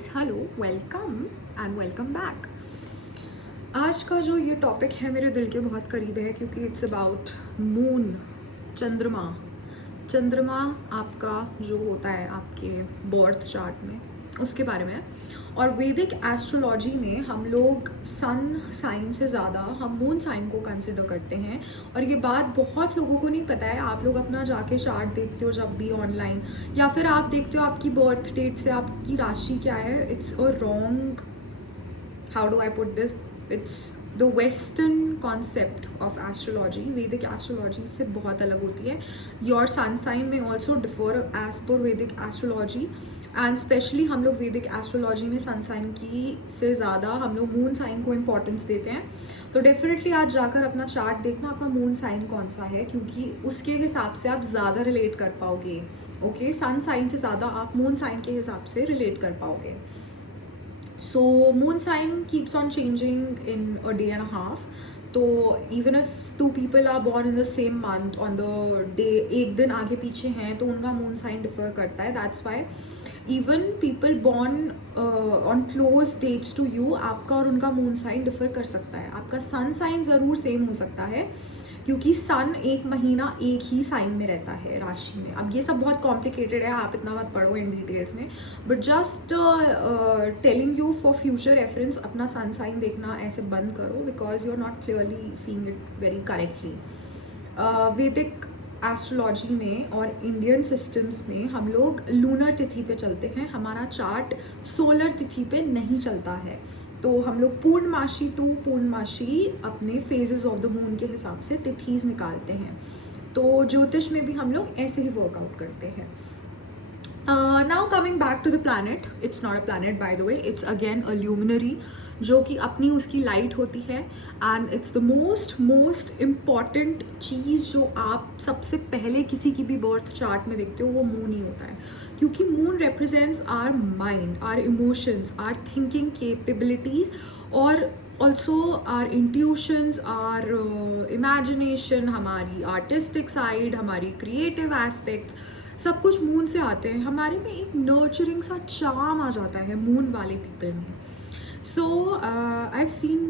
Guys, hello, welcome and welcome back. आज का जो ये टॉपिक है मेरे दिल के बहुत करीब है क्योंकि इट्स अबाउट मून, चंद्रमा। चंद्रमा आपका जो होता है आपके बर्थ चार्ट में, उसके बारे में। और वैदिक एस्ट्रोलॉजी में हम लोग सन साइन से ज़्यादा हम मून साइन को कंसिडर करते हैं। और ये बात बहुत लोगों को नहीं पता है। आप लोग अपना जाके चार्ट देखते हो जब भी ऑनलाइन, या फिर आप देखते हो आपकी बर्थ डेट से आपकी राशि क्या है। It's a wrong, how do I put this, it's the western concept of astrology. वैदिक एस्ट्रोलॉजी से बहुत अलग होती है। योर सन साइन में ऑल्सो डिफर एज पर वैदिक एस्ट्रोलॉजी, एंड स्पेशली हम लोग वैदिक एस्ट्रोलॉजी में सन साइन की से ज़्यादा हम लोग मून साइन को इम्पोर्टेंस देते हैं। तो डेफिनेटली आज जाकर अपना चार्ट देखना आपका मून साइन कौन सा है, क्योंकि उसके हिसाब से आप ज़्यादा रिलेट कर पाओगे। ओके, सन साइन से ज़्यादा आप मून साइन के हिसाब से रिलेट कर पाओगे। So moon sign keeps on changing in a day and a half. तो even if two people are born in the same month on the day, एक दिन आगे पीछे हैं तो उनका moon sign differ करता है. That's why even people born on close dates to you, आपका और उनका moon sign differ कर सकता है. आपका sun sign ज़रूर same हो सकता है क्योंकि सन एक महीना एक ही साइन में रहता है राशि में। अब ये सब बहुत कॉम्प्लिकेटेड है, आप इतना मत पढ़ो इन डिटेल्स में, but just telling you for future reference अपना सन साइन देखना ऐसे बंद करो because you are not clearly seeing it very correctly. Vedic astrology में और इंडियन सिस्टम्स में हम लोग लूनर तिथि पे चलते हैं। हमारा चार्ट सोलर तिथि पे नहीं चलता है। तो हम लोग पूर्णमासी टू पूर्णमासी अपने फेजेस ऑफ द मून के हिसाब से तिथिज निकालते हैं। तो ज्योतिष में भी हम लोग ऐसे ही वर्कआउट करते हैं। Now coming back to the planet, it's not a planet by the way, it's again a luminary जो कि अपनी उसकी लाइट होती है। And it's the most important चीज़ जो आप सबसे पहले किसी की भी बर्थ चार्ट में देखते हो वो मून ही होता है, क्योंकि moon represents our mind, our emotions, our thinking capabilities और also our intuitions, our imagination, हमारी आर्टिस्टिक साइड, हमारी क्रिएटिव एस्पेक्ट्स, सब कुछ मून से आते हैं। हमारे में एक नर्चरिंग सा चार्म आ जाता है मून वाले पीपल में। So I have seen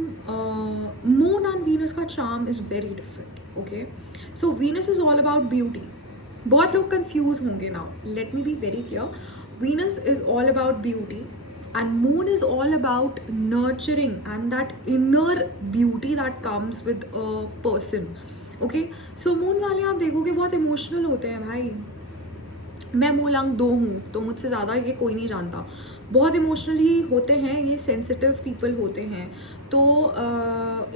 moon and Venus का charm is very different. Okay, so Venus is all about beauty. बहुत लोग कंफ्यूज होंगे now, let me be very clear. Venus is all about beauty and moon is all about nurturing and that inner beauty that comes with a person. Okay, so moon वाले आप देखोगे बहुत emotional होते हैं भाई। मैं मूलांक 2 हूँ तो मुझसे ज़्यादा ये कोई नहीं जानता। बहुत इमोशनली होते हैं, ये सेंसिटिव पीपल होते हैं। तो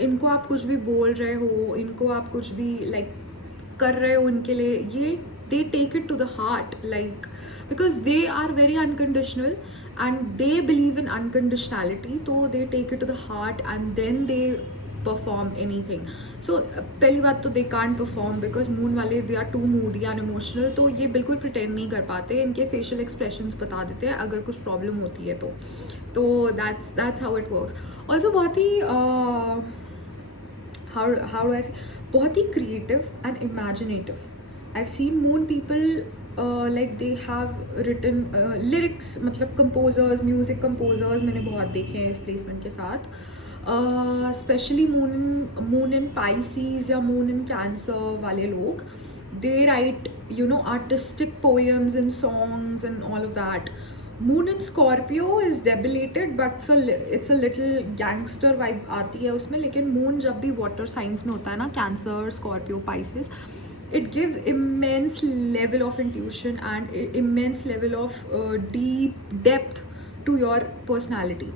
इनको आप कुछ भी बोल रहे हो, इनको आप कुछ भी लाइक कर रहे हो इनके लिए, ये they take it to the heart, like because they are very unconditional and they believe in unconditionality, so they take it to the heart and then they perform anything. So पहली बात तो they can't perform because moon वाले they are too moody and emotional, तो ये बिल्कुल pretend नहीं कर पाते। इनके facial expressions बता देते हैं अगर कुछ problem होती है तो that's how it works. Also बहुत ही how do I say, बहुत ही creative and imaginative. I've seen moon people like they have written lyrics, मतलब composers, music composers मैंने बहुत देखे हैं इस placement के साथ। स्पेशली मून इन पाइसीज या मून इन कैंसर वाले लोग, they write artistic poems and songs and all of that. Moon in Scorpio is debilitated but it's a little gangster vibe आती है उसमें। लेकिन मून जब भी वाटर साइंस में होता है ना, cancer, Scorpio, Pisces, it gives immense level of intuition and immense level of deep depth to your personality.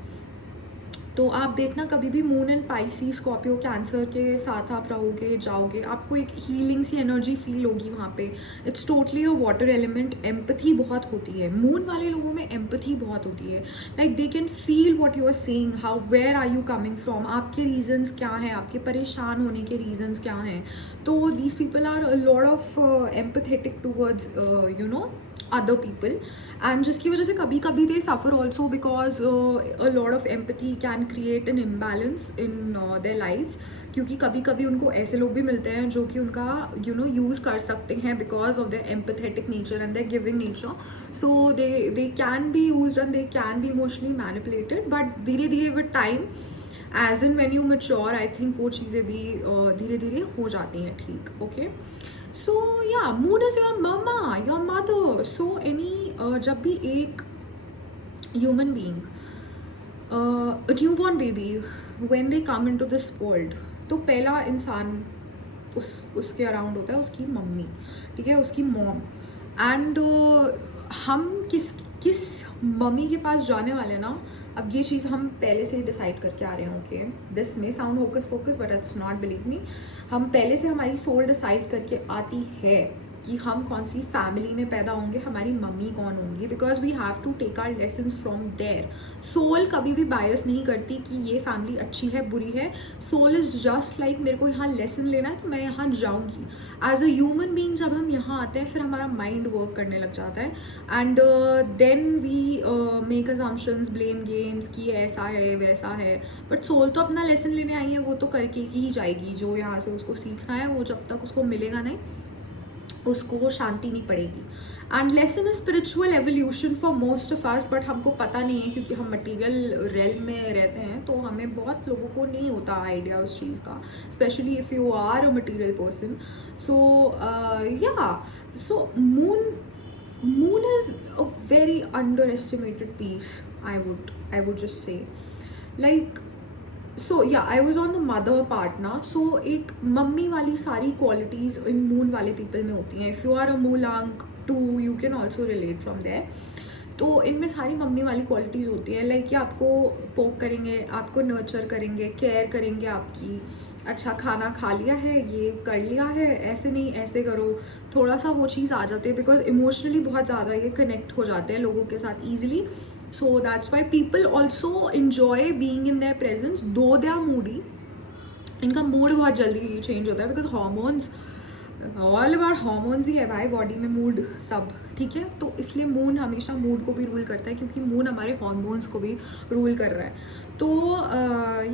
तो आप देखना कभी भी moon and Pisces, Scorpio, cancer के साथ आप रहोगे, जाओगे, आपको एक हीलिंग सी एनर्जी फील होगी वहाँ पे। It's totally a water element. Empathy बहुत होती है मून वाले लोगों में, एम्पथी बहुत होती है। Like they can feel what you are saying, how, where are you coming from, आपके रीजंस क्या हैं, आपके परेशान होने के रीजंस क्या हैं। तो these people are a lot of empathetic towards other people, and जिसकी वजह से कभी कभी they suffer also because a lot of empathy can create an imbalance in their lives, क्योंकि कभी कभी उनको ऐसे लोग भी मिलते हैं जो कि उनका यूज़ कर सकते हैं because of their empathetic nature and their giving nature, so they can be used and they can be emotionally manipulated, but धीरे धीरे with time as in when you mature I think वो चीज़ें भी धीरे धीरे हो जाती हैं ठीक. ओके, सो या moon is your mama, your mother. So any जब भी एक human being, newborn baby, when they come into this world, तो पहला इंसान उसके अराउंड होता है उसकी मम्मी, ठीक है, उसकी मॉम. एंड हम किस मम्मी के पास जाने वाले ना, अब ये चीज़ हम पहले से डिसाइड करके आ रहे हैं. Okay, this may sound hocus focus but it's not, believe me. हम पहले से हमारी सोल डिसाइड करके आती है कि हम कौन सी फैमिली में पैदा होंगे, हमारी मम्मी कौन होंगी, because we have to take our lessons from there. Soul कभी भी बायस नहीं करती कि ये फैमिली अच्छी है बुरी है. सोल इज़ जस्ट लाइक मेरे को यहाँ लेसन लेना है तो मैं यहाँ जाऊँगी. एज अ ह्यूमन बीइंग जब हम यहाँ आते हैं फिर हमारा माइंड वर्क करने लग जाता है, and then we make assumptions, blame games कि ऐसा है वैसा है. बट सोल तो अपना लेसन लेने आई है, वो तो करके ही जाएगी. जो यहाँ से उसको सीखना है वो जब तक उसको मिलेगा नहीं उसको शांति नहीं पड़ेगी. And lesson is spiritual evolution for most of us, but हमको पता नहीं है क्योंकि हम मटेरियल रेल्म में रहते हैं, तो हमें बहुत लोगों को नहीं होता आइडिया उस चीज़ का, specially if you are a material person. So yeah, so moon is a very underestimated piece, I would just say. Like so yeah I was on the mother part ना. So एक mummy वाली सारी qualities इन moon वाले people में होती हैं. If you are a मूलांक two you can also relate from there. तो इनमें सारी मम्मी वाली क्वालिटीज़ होती हैं. लाइक कि आपको पोक करेंगे, आपको नर्चर करेंगे, केयर करेंगे आपकी. अच्छा खाना खा लिया है, ये कर लिया है, ऐसे नहीं ऐसे करो. थोड़ा सा वो चीज़ आ जाती है बिकॉज इमोशनली बहुत ज़्यादा ये कनेक्ट हो जाते हैं लोगों के साथ easily. So that's why people also enjoy being in their presence, though they are moody. इनका मूड बहुत जल्दी चेंज होता है because hormones, all about hormones ही है भाई बॉडी में, मूड सब, ठीक है. तो इसलिए मून हमेशा मूड को भी रूल करता है क्योंकि मून हमारे हॉर्मोन्स को भी रूल कर रहा है. तो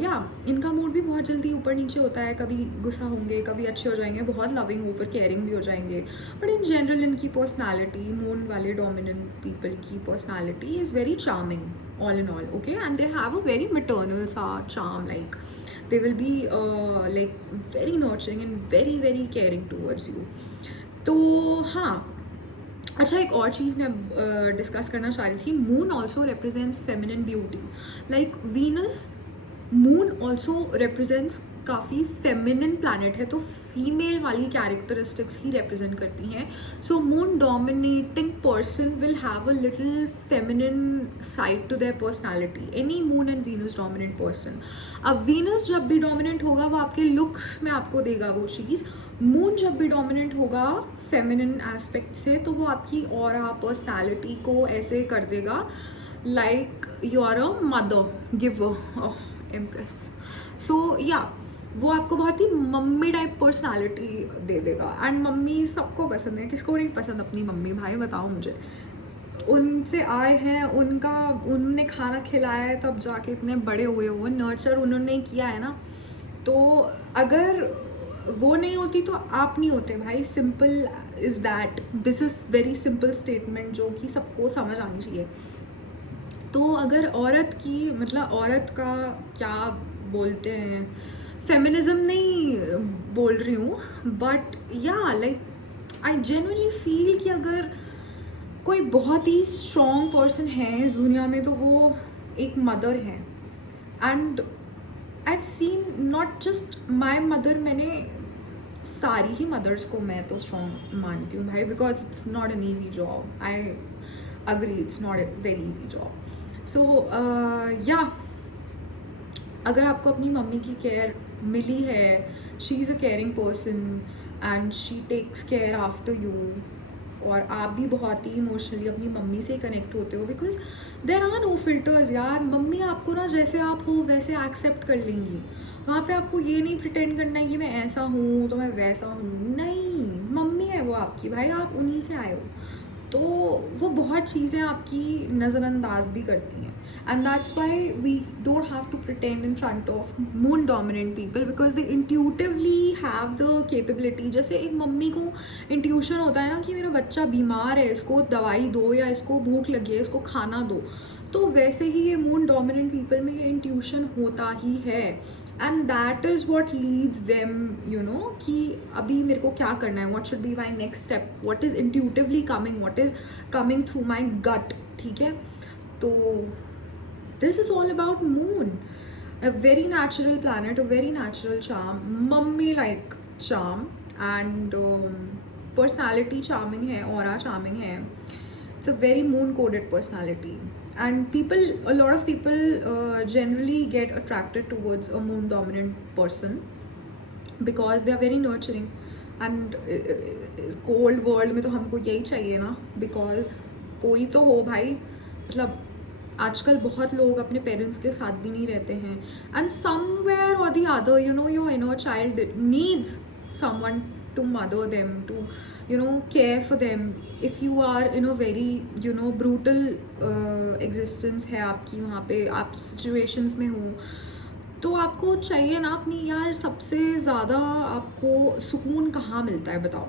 या इनका मूड भी बहुत जल्दी ऊपर नीचे होता है. कभी गुस्सा होंगे, कभी अच्छे हो जाएंगे, बहुत लविंग ओवर केयरिंग भी हो जाएंगे. बट इन जनरल इनकी पर्सनालिटी, मून वाले डोमिनेंट पीपल की personality is very charming all in all. Okay, and they have a very maternal सा charm. Like they will be like very nurturing and very very caring towards you. तो हाँ, अच्छा एक और चीज़ मैं discuss करना चाह रही थी. Moon also represents feminine beauty. Like Venus, moon also represents काफ़ी फेमिनिन प्लैनेट है, तो फीमेल वाली कैरेक्टरिस्टिक्स ही रिप्रेजेंट करती हैं. So moon dominating person will have a little feminine side to their personality. Any moon and Venus dominant person. अब Venus जब भी डोमिनेंट होगा वो आपके लुक्स में आपको देगा वो चीज़. मून जब भी डोमिनेंट होगा फेमिनिन एस्पेक्ट से तो वो आपकी और पर्सनैलिटी को ऐसे कर देगा like you are a mother giver, empress. So yeah वो आपको बहुत ही मम्मी टाइप पर्सनालिटी दे देगा. एंड मम्मी सबको पसंद है, किसको नहीं पसंद अपनी मम्मी, भाई बताओ मुझे. उनसे आए हैं, उन्होंने खाना खिलाया है तब जाके इतने बड़े हुए हो, नर्चर उन्होंने किया है ना. तो अगर वो नहीं होती तो आप नहीं होते भाई. Simple is that. This is very simple statement जो कि सबको समझ आनी चाहिए. तो अगर औरत की, मतलब औरत का क्या बोलते हैं, फेमिनिज्म नहीं बोल रही हूँ, बट या लाइक आई जेन्युइनली फील कि अगर कोई बहुत ही स्ट्रॉन्ग पर्सन है इस दुनिया में तो वो एक मदर है. And I have scene not just my mother, मैंने सारी ही मदर्स को मैं तो स्ट्रॉन्ग मानती हूँ भाई, because it's not an easy job. I agree, it's not a very easy job. So yeah अगर आपको अपनी मम्मी की केयर मिली है, she is a caring person and she takes care after you, और आप भी बहुत ही इमोशनली अपनी मम्मी से कनेक्ट होते हो, because there are no filters यार. मम्मी आपको ना जैसे आप हो वैसे एक्सेप्ट कर लेंगी. वहाँ पे आपको ये नहीं प्रिटेंड करना है कि मैं ऐसा हूँ तो मैं वैसा हूँ. नहीं, मम्मी है वो आपकी भाई, आप उन्हीं से आए हो. तो वो बहुत चीज़ें आपकी नज़रअंदाज भी करती हैं. And that's why we don't have to pretend in front of moon dominant people because they intuitively have the capability. जैसे एक मम्मी को इंट्यूशन होता है ना कि मेरा बच्चा बीमार है, इसको दवाई दो या इसको भूख लगी है, इसको खाना दो, तो वैसे ही ये मून डोमिनेंट पीपल में ये इंट्यूशन होता ही है. And that is what leads them you know कि अभी मेरे को क्या करना है, what should be my next step, what is intuitively coming, what is coming through my gut. ठीक है, तो this is all about moon, a very natural planet, a very natural charm, mummy like charm, and personality charming hai, aura charming hai. It's a very moon coded personality, and people, a lot of people generally get attracted towards a moon dominant person because they are very nurturing. And इस cold world में तो हमको यही चाहिए ना, because कोई तो हो भाई. मतलब आजकल बहुत लोग अपने पेरेंट्स के साथ भी नहीं रहते हैं, एंड समवेयर और the other you know your inner child needs someone to mother them, to you know care for them. If you are in a very you know brutal existence है आपकी, वहाँ पे आप सिचुएशंस में हो, तो आपको चाहिए ना अपनी यार. सबसे ज़्यादा आपको सुकून कहाँ मिलता है बताओ?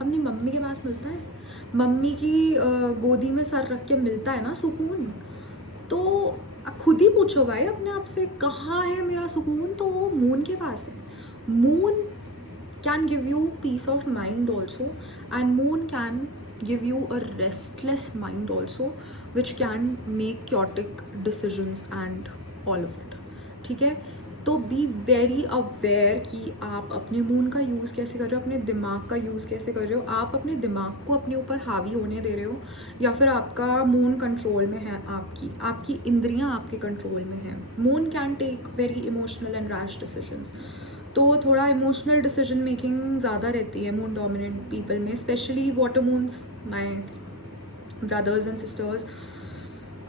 अपनी मम्मी के पास मिलता है, मम्मी की गोदी में सर रख के मिलता है ना सुकून. तो खुद ही पूछो भाई अपने आप से, कहाँ है मेरा सुकून? तो वो मून के पास है. Moon can give you peace of mind also, and moon can give you a restless mind also which can make chaotic decisions and all of it. ठीक है, तो बी वेरी अवेयर कि आप अपने मून का यूज़ कैसे कर रहे हो, अपने दिमाग का यूज़ कैसे कर रहे हो. आप अपने दिमाग को अपने ऊपर हावी होने दे रहे हो, या फिर आपका मून कंट्रोल में है, आपकी इंद्रियां आपके कंट्रोल में है. Moon can take very emotional and rash decisions. तो थोड़ा इमोशनल डिसीजन मेकिंग ज़्यादा रहती है मून डोमिनेंट पीपल में, specially water moons, my brothers and sisters.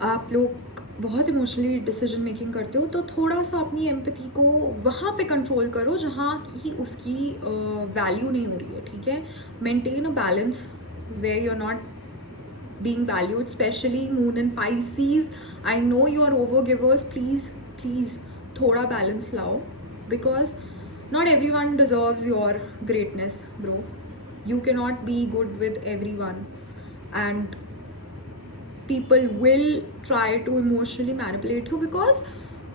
आप लोग बहुत इमोशनली डिसीजन मेकिंग करते हो, तो थोड़ा सा अपनी एम्पैथी को वहाँ पे कंट्रोल करो जहाँ की उसकी वैल्यू नहीं हो रही है. ठीक है, maintain a balance where you are not being valued, especially moon and Pisces. I know you are over givers, please थोड़ा बैलेंस लाओ, because not everyone deserves your greatness bro. You cannot be good with everyone, and people will try to emotionally manipulate you because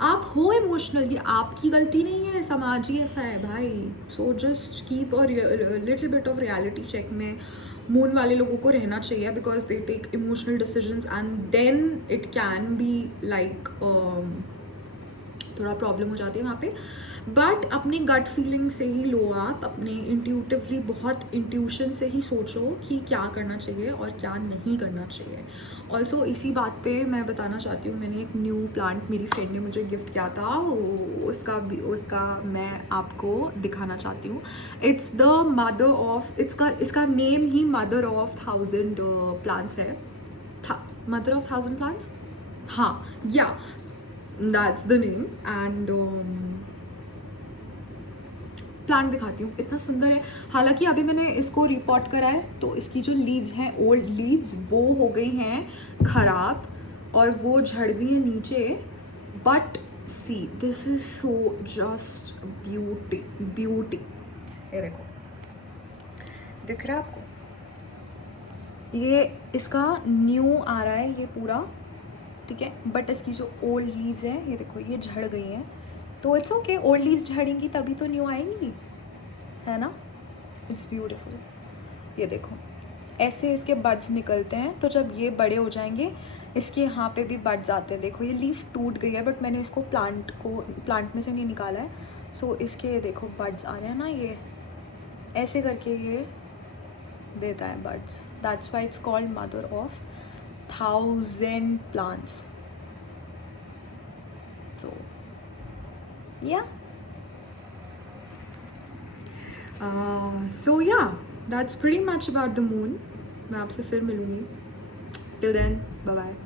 आप हो emotional. ये आपकी गलती नहीं है, समाज ही ऐसा है भाई. So just keep a little bit of reality check में मून वाले लोगों को रहना चाहिए, because they take emotional decisions and then it can be like थोड़ा प्रॉब्लम हो जाती है वहाँ पे. बट अपनी गट फीलिंग से ही लो, आप अपने इंट्यूटिवली, बहुत इंट्यूशन से ही सोचो कि क्या करना चाहिए और क्या नहीं करना चाहिए. ऑल्सो इसी बात पे मैं बताना चाहती हूँ, मैंने एक न्यू प्लांट मेरी फ्रेंड ने मुझे गिफ्ट किया था, उसका मैं आपको दिखाना चाहती हूँ. इट्स द मदर ऑफ, इसका name he mother of 1000 plants है. मदर ऑफ 1000 प्लांट्स, हाँ, या that's the name. And plant दिखाती हूँ, इतना सुंदर है. हालांकि अभी मैंने इसको रिपॉट करा है, तो इसकी जो लीव्स हैं, ओल्ड लीव्स, वो हो गई हैं खराब और वो झड़ गई हैं नीचे. But see, this is so just beauty. ये देखो, दिख रहा है आपको? ये इसका न्यू आ रहा है ये पूरा, ठीक है. बट इसकी जो ओल्ड लीव्स हैं, ये देखो, ये झड़ गई हैं. तो इट्स ओके, ओल्ड लीव्स झड़ेंगी तभी तो न्यू आएंगी, है ना. It's beautiful. ये देखो, ऐसे इसके बड्स निकलते हैं, तो जब ये बड़े हो जाएंगे, इसके यहाँ पे भी बड्स आते हैं. देखो, ये लीफ टूट गई है, बट मैंने इसको प्लांट में से नहीं निकाला है. सो इसके देखो बड्स आ रहे हैं ना, ये ऐसे करके ये देता है buds. That's why it's called mother of 1000 plants. So yeah, so yeah, that's pretty much about the moon. मैं आपसे फिर मिलूँगी. Till then, bye bye.